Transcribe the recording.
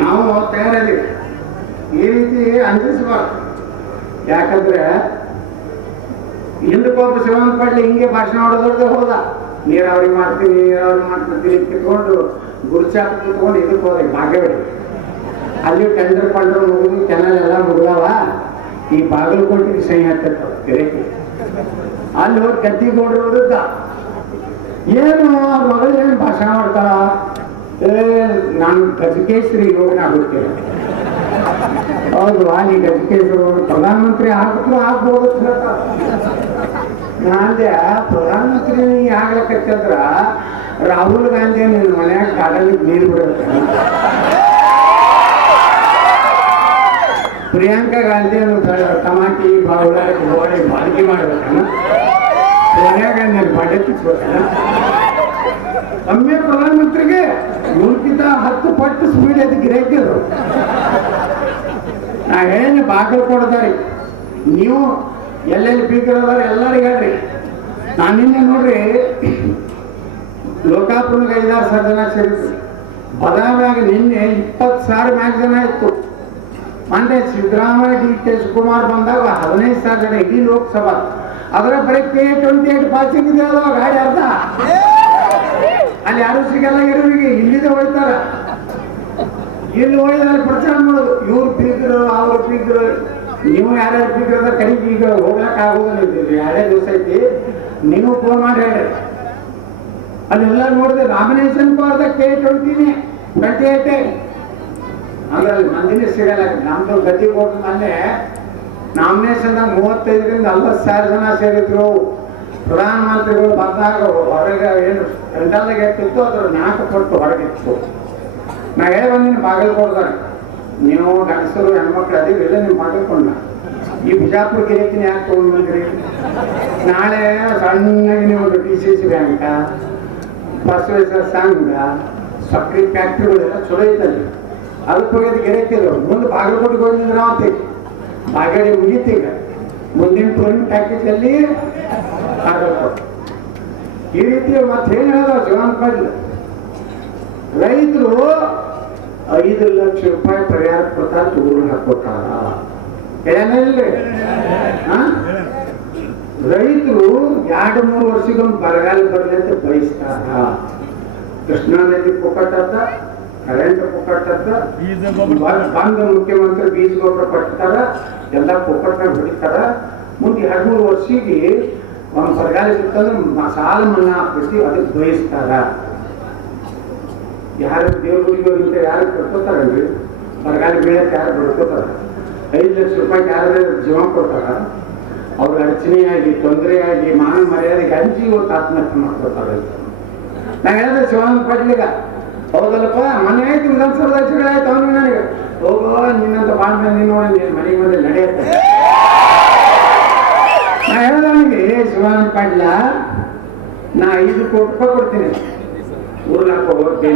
ನಾವು ತಯಾರಿದ್ದೀವಿ. ಈ ರೀತಿ ಅಂಜಿಸಬಾರ್ದು ಯಾಕಂದ್ರೆ ಹಿಂದಕ್ಕೊಬ್ಬ ಶಿವನ್ ಪಡ್ಲಿ ಹಿಂಗೆ ಭಾಷಣ ಮಾಡೋದ್ರದ್ದು ಹೋದ. ನೀರಾವರಿ ಮಾಡ್ತೀನಿ ನೀರಾವರಿ ಮಾಡ್ತೀನಿ ಕಿತ್ಕೊಂಡು ಗುರುಚಾಪ ಕಿತ್ಕೊಂಡು ಇದಕ್ಕೆ ಹೋದ, ಬಾಗೇವಾಡಿ. ಅಲ್ಲಿ ಟೆಂಡರ್ ಪಂಡರ್ ಮುಗಿದು ಕೆನಲ್ ಎಲ್ಲ ಮುಗಿದವ. ಈ ಬಾಗಲಕೋಟೆಗೆ ಸಹಿ ಹಾಕಿರ್ತಾವ ಗಿರಕಿ ಅಲ್ಲಿ ಹೋಗಿ ಗದ್ದಿಗೌಡರ ವಿರುದ್ಧ ಏನು ಮಗಳು ಭಾಷಣ ನಾನು ಗಜಕೇಶ್ವರಿ ಯೋಗನ ಆಗುತ್ತೇನೆ. ಹೌದು ಅಲ್ಲಿ ಗಜಕೇಶ್ವರ ಪ್ರಧಾನಮಂತ್ರಿ ಆಗ್ಬಿಟ್ರು ಆಗ್ಬೋದು ನಾಂದೆ ಪ್ರಧಾನಮಂತ್ರಿ ಆಗ್ಲಕತ್ತಂದ್ರ ರಾಹುಲ್ ಗಾಂಧಿ ನಿನ್ನ ಮನ್ಯಾಗ ಕಾಡಲ್ಲಿ ನೀರು ಬಿಡುತ್ತೆ. ಪ್ರಿಯಾಂಕಾ ಗಾಂಧಿ ಟಮಾಟಿ ಬಾವುಳ ಗೋಡೆ ಬಾಳಿಕೆ ಮಾಡ್ಬೇಕನ್ನ ಸೋನಿಯಾ ಗಾಂಧಿ ಬಡ್ಡೆ ಬಾಂಡೆ ತಿರ್ಸ್ಬೇಕನ್ನ ಒಮ್ಮೆ ಪ್ರಧಾನಮಂತ್ರಿಗೆ ಹತ್ತು ಪಟ್ಟು ಸ್ಪೀಡ್ ಅದಕ್ಕೆ ಗಿರಾಕಿದ್ರು ನಾ ಹೇಳಿ ಬಾಗಿಲು ಕೊಡ್ತಾರೆ ನೀವು ಎಲ್ಲೆಲ್ಲಿ ಬೀಗರ್ ಅದಾರ ಎಲ್ಲರಿಗೆ ಹೇಳ್ರಿ. ನಾನು ನಿನ್ನೆ ನೋಡ್ರಿ ಲೋಕಾಪುರಕ್ಕೆ ಐದಾರು ಸಾವಿರ ಜನ ಸೇರಿದ್ರು. ಬದಾಮಿಯಾಗ ನಿನ್ನೆ ಇಪ್ಪತ್ತು ಸಾವಿರ ಮ್ಯಾಗ ಜನ ಇತ್ತು ಮೊನ್ನೆ ಸಿದ್ದರಾಮಯ್ಯ ಡಿ ಕೆ ಶಿವಕುಮಾರ್ ಬಂದಾಗ ಹದಿನೈದು ಸಾವಿರ ಜನ ಇಡೀ ಲೋಕಸಭಾ. ಅದರ ಬರೀ ಕೆ ಟ್ವೆಂಟಿ ಏಟ್ ಪಾಸಿಂಗ್ ಇದೆ ಗಾಡಿ ಅರ್ಧ? ಅಲ್ಲಿ ಯಾರು ಸಿಗಲ್ಲ, ಇರುವಿಗೆ. ಇಲ್ಲಿದೆ ಹೋಯ್ತಾರ ಇಲ್ಲಿ ಹೋಗಿದ್ರೆ ಪ್ರಚಾರ ಮಾಡೋದು. ಇವ್ರು ಬೀಗರು ಅವ್ರು ಬೀಗರು ನೀವು ಯಾರ್ಯಾರು ಬೀಗ್ರದ ಕಡಿ ಈಗ ಹೋಗ್ಲಕ್ ಆಗೋದಿಲ್ಲ ಯಾರೇ ದಿವಸ ಐತಿ. ನೀವು ಫೋನ್ ಮಾಡಿ ಹೇಳ್ರಿ ಅಲ್ಲೆಲ್ಲ ನೋಡಿದ್ರೆ ನಾಮಿನೇಷನ್ ಬಾರ್ದ ಕೆ ಟ್ವೆಂಟಿನೇ ಟ್ವೆಂಟಿ ಐತೆ. ಅಂದ್ರೆ ಅಲ್ಲಿ ಮಂದಿನೇ ಸಿಗಲ್ಲ ನಮ್ದು ಗತಿ ಮೊನ್ನೆ ನಾಮಿನೇಷನ್ ಮೂವತ್ತೈದರಿಂದ ನಲ್ವತ್ತು ಸಾವಿರ ಜನ ಸೇರಿದ್ರು. ಪ್ರಧಾನಮಂತ್ರಿಗಳು ಬಂದಾಗ ಹೊರಗೆ ಏನು ಗಂಟಲ್ದಾಗ ಎತ್ತಿತ್ತು ಅದ್ರ ನಾಲ್ಕು ಪಟ್ಟು ಹೊರಗಿತ್ತು ನಾ ಹೇಳಿ ಬಂದಿನಿ ಬಾಗಿಲು ಕೊಡ್ತಾರೆ ನೀವು ಗಂಡಸರು, ಹೆಣ್ಮಕ್ಳು ಅದೀವಿ ಇಲ್ಲ ನೀವು ಬಾಗಿಲ್ಕೊಂಡ ಈ ಬಿಜಾಪುರ ಗಿರಿಕಿನ ಯಾಕೆ ತೊಗೊಂಡು ಬಂದ್ರಿ? ನಾಳೆ ಸಣ್ಣಗೆ ನೀವು ಒಂದು D C C bank Basaveshwara ಸಂಘ, ಸಕ್ರೆ ಫ್ಯಾಕ್ಟ್ರಿಗಳೆಲ್ಲ ಚಲೋ ಐತಲ್ಲಿ ಅದಕ್ಕೆ ಹೋಗಿದ್ದು ಗಿರಕಿದ್ರು ಮುಂದೆ ಬಾಗಲಕೋಟೆಗೆ ಹೋಗಿದ್ರೆ ನಾವು ಬಾಗಡಿ ಮುಗೀತೀಗ ಮುಂದಿನ ಟೂರಿನ್ ಪ್ಯಾಕೇಜ್ ಅಲ್ಲಿ ಈ ರೀತಿ ಮತ್ತೆ ಏನು ಹೇಳೋದು? ಜೀವನ ಪಾಟೀಲ್ ರೈತರು ಐದು ಲಕ್ಷ ರೂಪಾಯಿ ಪರಿಹಾರ ಕೊಡ್ತಾರೆ ತೂರು ಹಾಕೋತಾರ ಏನಿಲ್ಲ. ರೈತರು ಎರಡು ಮೂರು ವರ್ಷಕ್ಕೊಂದು ಬರಗಾಲ ಬರಲಿ ಅಂತ ಬಯಸ್ತಾರ. ಕೃಷ್ಣಾ ನದಿ ಪುಕ್ಕಟ್ಟದ ಕರೆಂಟ್ ಪುಕ್ಕಟ್ಟದ ಬಂದ ಮುಖ್ಯಮಂತ್ರಿ ಬೀಜ ಗೊಬ್ಬರ ಕೊಡ್ತಾರ ಎಲ್ಲ ಪುಕ್ಕಟ್ನಾಗ ಹೊಡಿತಾರ. ಮುಂದೆ ಎರಡು ಮೂರು ವರ್ಷಿಗೆ ಒಂದು ಸರ್ಕಾರಿ ಬಿತ್ತಂದ್ರೆ ಮ- ಸಾಲ ಮನ್ನಾ ಹಾಕ್ಬಿಟ್ಟು ಅದಕ್ಕೆ ಬಯಸ್ತಾರ. ಯಾರು ದೇವ್ರಿಗೆ ಇಂಥ ಯಾರು ಕಟ್ಕೋತಾರಲ್ರಿ? ಸರ್ಕಾರಿ ಬೀಳಕ್ಕೆ ಯಾರು ಬಿಡ್ಕೋತಾರ? ಐದು ಲಕ್ಷ ರೂಪಾಯಿ ಯಾರು ಜೀವ ಕೊಡ್ತಾರ? ಅವ್ರ ಅಡಚಣೆಯಾಗಿ, ತೊಂದರೆಯಾಗಿ, ಮಾನ ಮರ್ಯಾದೆಗೆ ಹಂಚಿ ಇವತ್ತು ಆತ್ಮಹತ್ಯೆ ಮಾಡ್ಕೊತಾರೆ ನಾ ಹೇಳಿದೆ ಶಿವಾನಂದ ಪಾಟೀಲಿಗ ಹೌದಲ್ಲಪ್ಪ? ಮನೆ ಆಯ್ತು ವಿಧಾನಸಭಾ ಚುನಾವಣೆ ಆಯ್ತು ಅವನು ನನಗೆ ಹೋಗೋ ನಿನ್ನಂತ ಭಾಳ ಮಂದಿ ನೋಡಿ ನೀನು ಮನೆಗೆ ಬಂದು ನಡೆಯುತ್ತೆ ನಾ ಹೇಳ್ದೆ ಅವನಿಗೆ ಪಡ್ಲ ನಾ ಐದು ಕೋಟಿ ರೂಪಾಯಿ ಕೊಡ್ತೀನಿ. ಊರ್ಲಾಕ ಹೋಗಿ